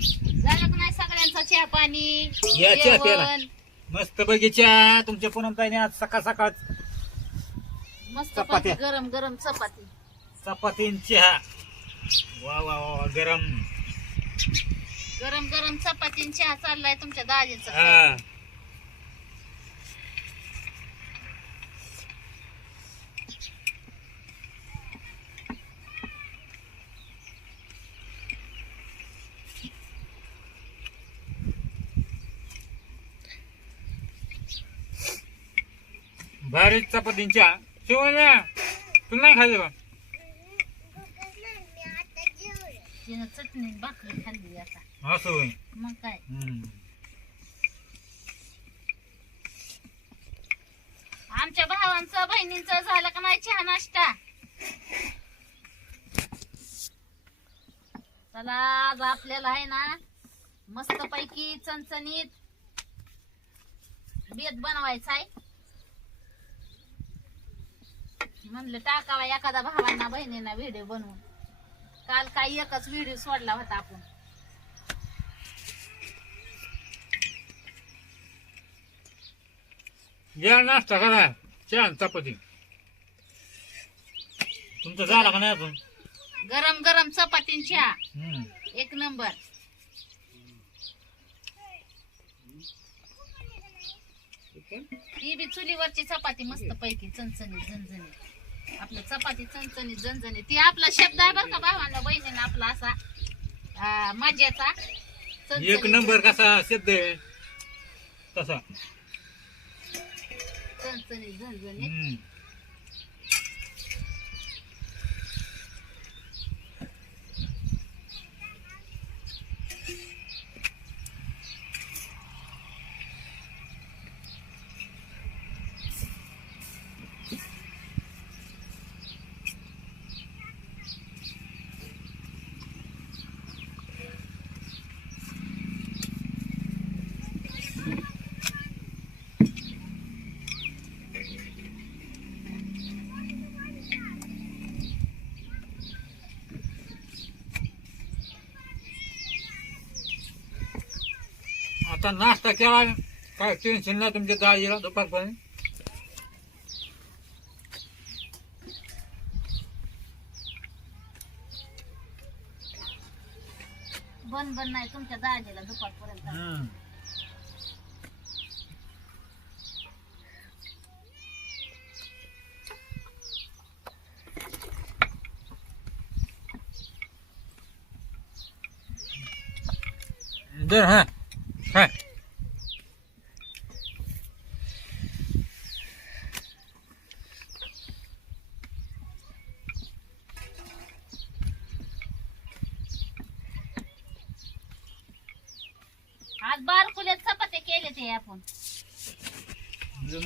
झालं का नाही सगळ्यांचा चहा पाणी या चहा प्यायला. जेवण? मस्त बगीचा तुमच्या पुनमताईने आज सकाळ सकाळ मस्त चपात्या. गरम गरम चपाती. चपातीन चहा. वा वा वा गरम. गरम गरम चपाती चहा चाललाय तुमच्या दाजीचा. हा भारी चपातीन चहा. शिवण्या तुला नाही खायचं का? तिनं चटणी भाकरी खाल्ली आता. असं होय. मग काय आमच्या भावांचं बहिणींचं झालं का नाही चहा नाश्ता? चला आज आपल्याला आहे ना मस्त पैकी चणचणीत बेत बनवायचा आहे. म्हणलं टाकावा एखादा भावांना बहिणींना व्हिडिओ बनवून. काल काही एकच व्हिडिओ सोडला होता आपण. या नाश्ता करा. चहा आणि चपाती. तुमचं झाला का नाही अजून? गरम गरम चपाती चहा हम्म. एक नंबर. ही बी चुलीवरची चपाती मस्त पैकी चणचणीत झणझणीत. आपलं चपाती चणचणीत झणझणीत. ती आपला शब्द आहे बरं का भावांना बहिणींना आपला असा मज्जाचा. एक नंबर कसा शब्द आहे तसा. चणचणीत झणझणीत. हम्म. आता नाश्ता केला. काय टेन्शन नाही तुमच्या दाजीला दुपारपर्यंत. बन बन नाही तुमच्या दाजीला दुपारपर्यंत. हम्म. दर हा काय आज बारकुल्यात चपात्या केले ते आपण.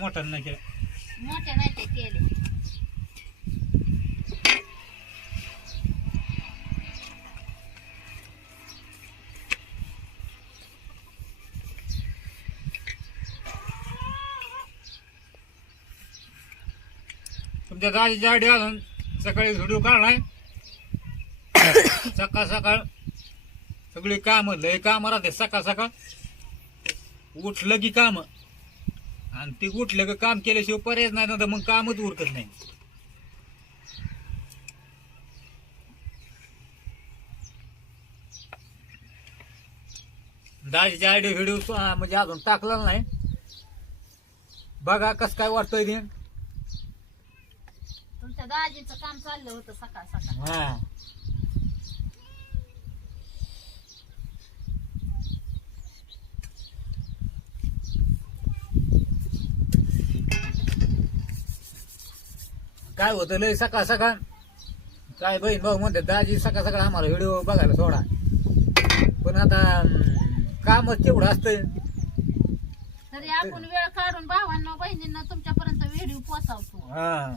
मोठा नाही केला. मोठे नाही ते केले. तुमच्या दाजीच्या आयडिया अजून सकाळी व्हिडिओ काढलाय. सकाळ सकाळ सगळी काम लय काम राहते. सकाळ सकाळ उठलं की काम. आणि ती उठलं की काम केल्याशिवाय पर्याय नाही ना. मग कामच उरकत नाही. दाजीच्या आयडिया व्हिडिओ म्हणजे अजून टाकला नाही. बघा कसं काय वाटतंय ते. तुमच्या दाजीचं काम चाललं होतं सकाळ सकाळ. हा काय होतं लय सकाळ सकाळ. काय बहीण भाऊ म्हणते दाजी सकाळ सकाळ आम्हाला व्हिडिओ बघायला सोडा. पण आता कामच तेवढं असतंय. तरी आपण वेळ काढून भावांना बहिणींना तुमच्यापर्यंत व्हिडिओ पोहोचवतो. हा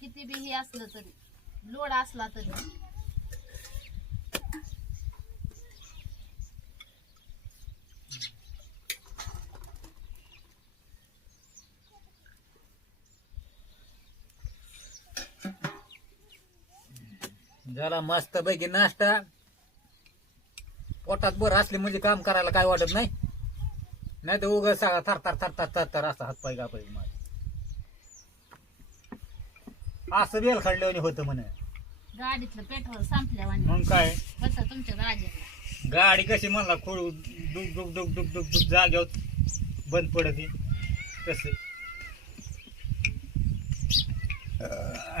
किती बी हे असलं तरी लोड असला तरी. जरा मस्त पैकी नाश्ता पोटात बरं असले म्हणजे काम करायला काय वाटत नाही. नाही तर उगाच सगळा थर थर थर थर थर थर असा हातपाय गापाय माझे. असं बेल खडल्याने होतं म्हणे. गाडीतलं पेट्रोल संपल्यावानी मग काय होतं तुमच्या राजाला. गाडी कशी म्हणला खोळू डुक डुक डुक डुक डुक डुक जाग्यावर बंद पडते तसे.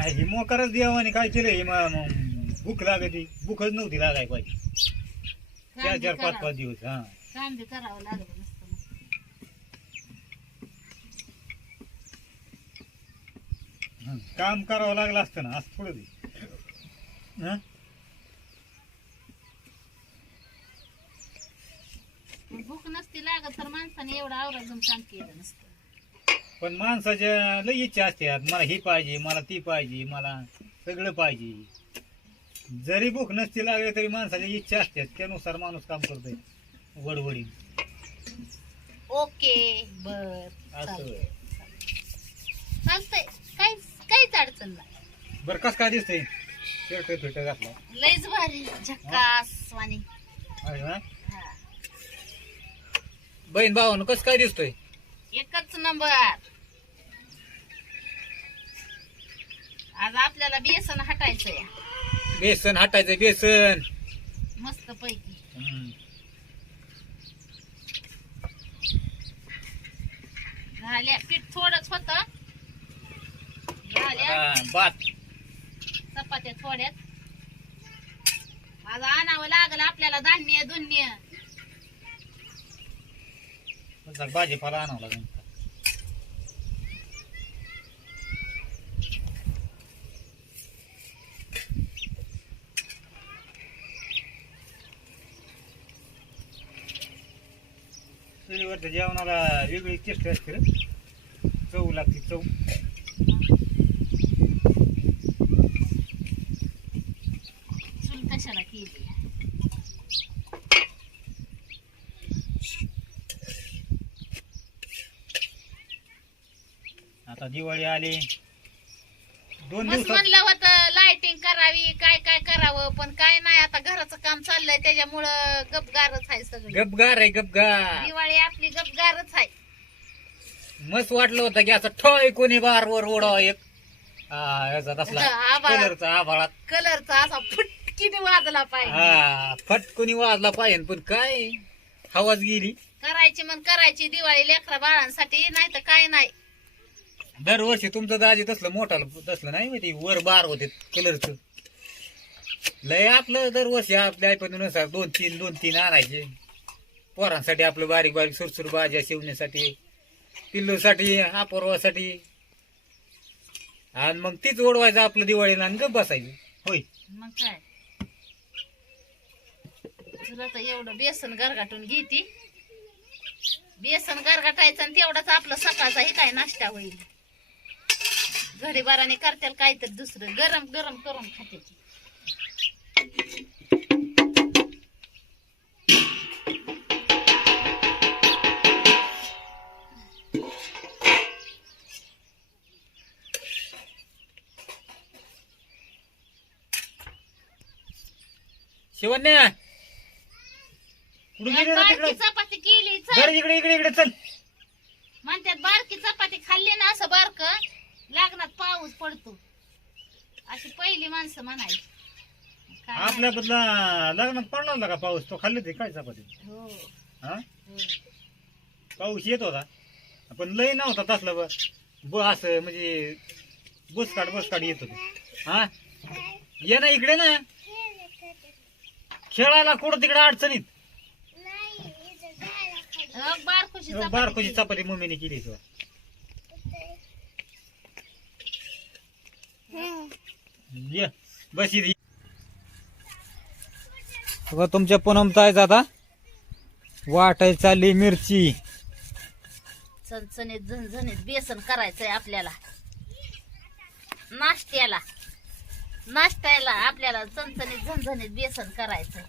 ही मोकारच देवाने काय केलंय भूक लागते. भूकच नव्हती लागाय पाहिजे. 4 4 5 5 दिवस. हा काम बी करावं लागलं नसतं मग. काम करावं लागलं असतं ना असं थोडं ते. हं? मग भूक नसती लागत तर माणसाने एवढं आवराजून काम केलं नसतं. पण माणसाच्या लई इच्छा असतात. मला ही पाहिजे, मला ती पाहिजे, मला सगळं पाहिजे. जरी भूक नसती लागली तरी माणसाच्या इच्छा असतात. त्यानुसार माणूस काम करतोय वडवडी. ओके बर असं चालतंय. काहीच अडचण नाही. बरं कस काय दिसतंय शर्ट फिट घातला लयच भारी झक्कास वाणी. आहे ना? हा. बहीण भावानं कस काय दिसतोय? एकच नंबर. आज आपल्याला बेसन हटायचंय बेसन हटायचं बेसन. मस्त पैकी. झाल्या पीठ थोडंच होत. झाल्या बात चपात्या थोड्यात. आज आणावं लागलं आपल्याला धान्य दुन्य. भाजीपाला आणावं लागेल. चुलीवरच्या जेवणाला वेगळी टेस्ट असते रे. चव लागते चव. चूल कशाला केली? आता दिवाळी आली 2 मस्त दिवसात. म्हणलं होतं लाइटिंग करावी काय काय करावं पण काय नाही. आता घराचं काम चाललंय त्याच्यामुळं गपगारच आहे सगळं. गपगार आहे गपगार. दिवाळी आपली गपगारच आहे. मस्त वाटलं होतं की असं ठोय कोणी बारवर ओढावा एक याचा तसला आभाळात. कलरचा आभाळात. कलरचा असा फुटकीने वाजला पाहिजे. हा फटकुनी वाजला पाहिजे. पण काय हवाच गेली. करायची मन करायची दिवाळी लेकरा बाळांसाठी नाही तर काय नाही. दरवर्षी तुमचं दाजी तसलं मोठा तसलं नाही माहिती वर बार होते कलरच. लय आपलं दरवर्षी आपल्या ऐपतीनुसार 2-3 आणायचे पोरांसाठी. आपलं बारीक बारीक सुरसुर भाज्या शिवण्यासाठी, पिल्लूसाठी, अपूर्वासाठी. आणि मग तीच ओढवायचं आपलं दिवाळीला आणि गप बसायचं. होय मग काय तुला तर एवढं बेसन गरगाटून घेती. बेसन गरगाटायचं आणि तेवढंच आपलं सकाळचा हे काय नाश्ता होईल. घडी बाराने करतील काहीतरी दुसरं गरम गरम करून खाते. शिवण्या कुठे गेली रे बारकी तिकडे? चपाती केली चल. बरं इकडे इकडे इकडे चल. म्हणतात बारकी चपाती खाल्ली ना असं बारक लग्नात पाऊस पडतो अशी पहिली माणसं म्हणायची. काय आपल्या बदला लग्नात पडला होता का पाऊस? तो खाल्ली ते काय चपाती? हो, हा हो. पाऊस येत होता पण लय नव्हता तसलं. असं म्हणजे बसकाट येत होत. हा ये ना इकडे ना खेळायला कुठं तिकडे अडचणीत. बारकोशी बारकोची चपाती मम्मीने केली तुला. ये बस इथे. तुमच्या पूनमताईच आता वाटाय चालली मिरची. चणचणीत झणझणीत बेसन करायचंय आपल्याला. नाश्त्याला आपल्याला चणचणीत झणझणीत बेसन करायचं.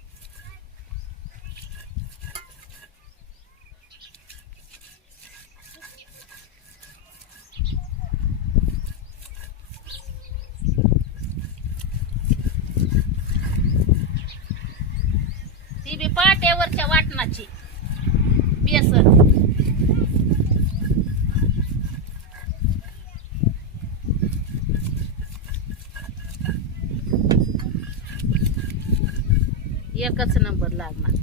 ती बी पाट्या नंबरच्या वाटणाची बेसन. एकच नंबर लागणार.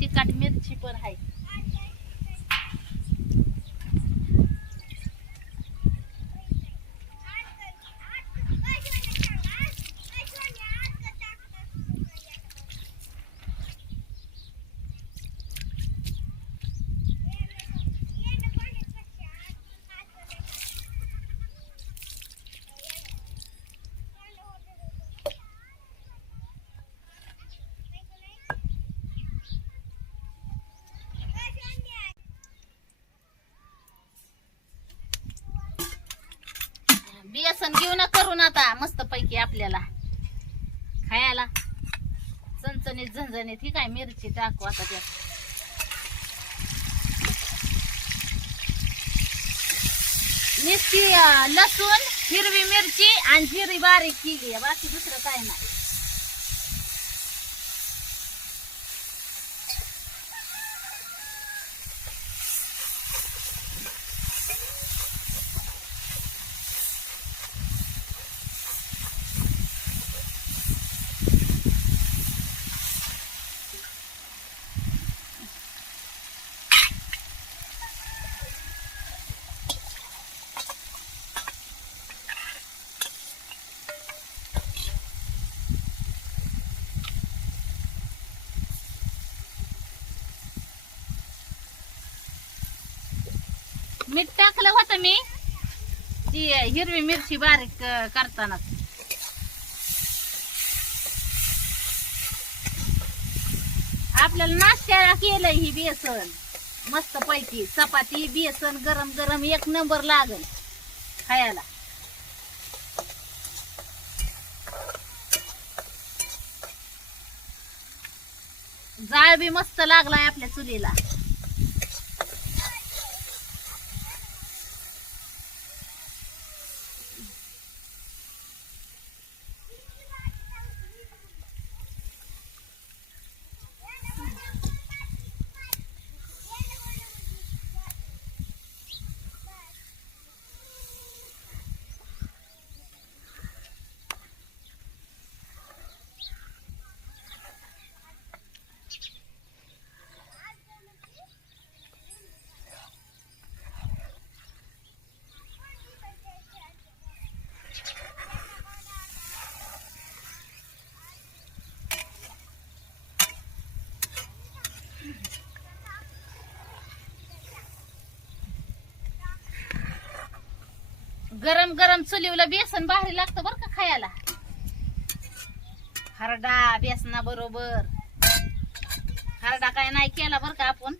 तिखट मिरची पण आहे. बेसन घेऊन करून आता मस्त पैकी आपल्याला खायला चणचणीत झणझणीत. ही काय मिरची टाकू आता त्यात. नुसती लसूण, हिरवी मिरची आणि जिरी बारीक केली आहे, बाकी दुसरं काय नाही. मीठ टाकलं होतं मी ती हिरवी मिरची बारीक करताना. आपल्याला नाश्त्याला केलं ही बेसन मस्त पैकी. चपाती बेसन गरम गरम एक नंबर लागल खायला. जाळ बी मस्त लागलाय आपल्या चुलीला. गरम गरम चुलीवला बेसन भारी लागतं बर का खायला. हरडा बेसना बरोबर. हरडा काय नाही केला बर का आपण.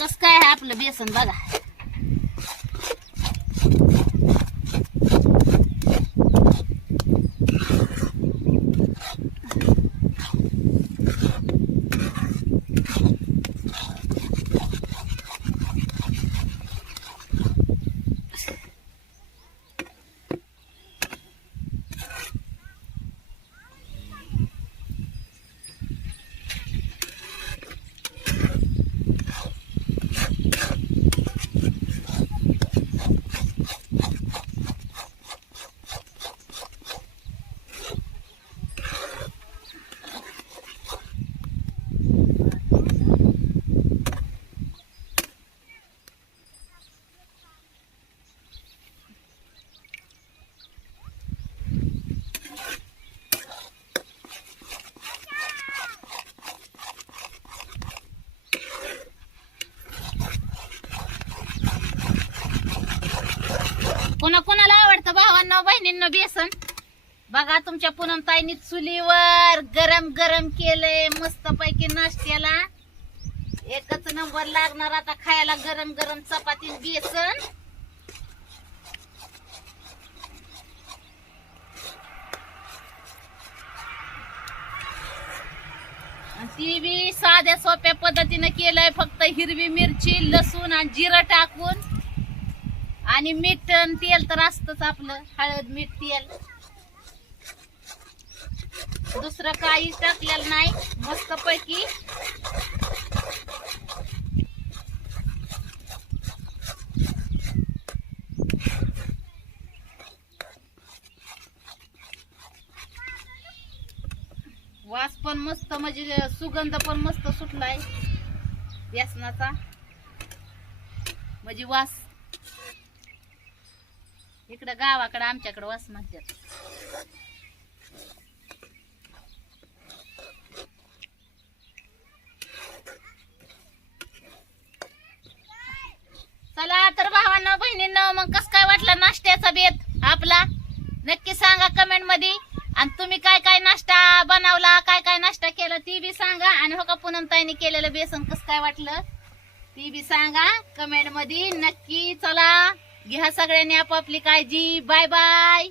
कस काय आहे आपलं बेसन बघा. कोणाला आवडतं भावांना बहिणींना बेसन? बघा तुमच्या पूनम ताईनी चुलीवर गरम गरम केलंय मस्त पैकी नाश्त्याला. एकच नंबर लागणार आता खायला गरम गरम चपाती बेसन. ती बी साध्या सोप्या पद्धतीने केलंय. फक्त हिरवी मिरची, लसूण आणि जिरं टाकून आणि मीठ आणि तेल तर असतच आपलं, हळद मीठ तेल, दुसरं काही टाकलेलं नाही. मस्त पैकी वास पण मस्त, म्हणजे सुगंध पण मस्त सुटलाय बेसनाचा. म्हणजे वास इकडं गावाकडे आमच्याकडे वास म्हणतात. चला तर भावांनो बहिणींनो, मग कस काय वाटला नाश्त्याचा बेत आपला नक्की सांगा कमेंट मध्ये. आणि तुम्ही काय काय नाश्ता बनवला, काय काय नाश्ता केला ती बी सांगा. आणि हो का पूनम ताईने केलेलं बेसन कस काय वाटलं ती बी सांगा कमेंट मध्ये नक्की. चला घ्या सगळ्यांनी आपापली काळजी. Bye bye.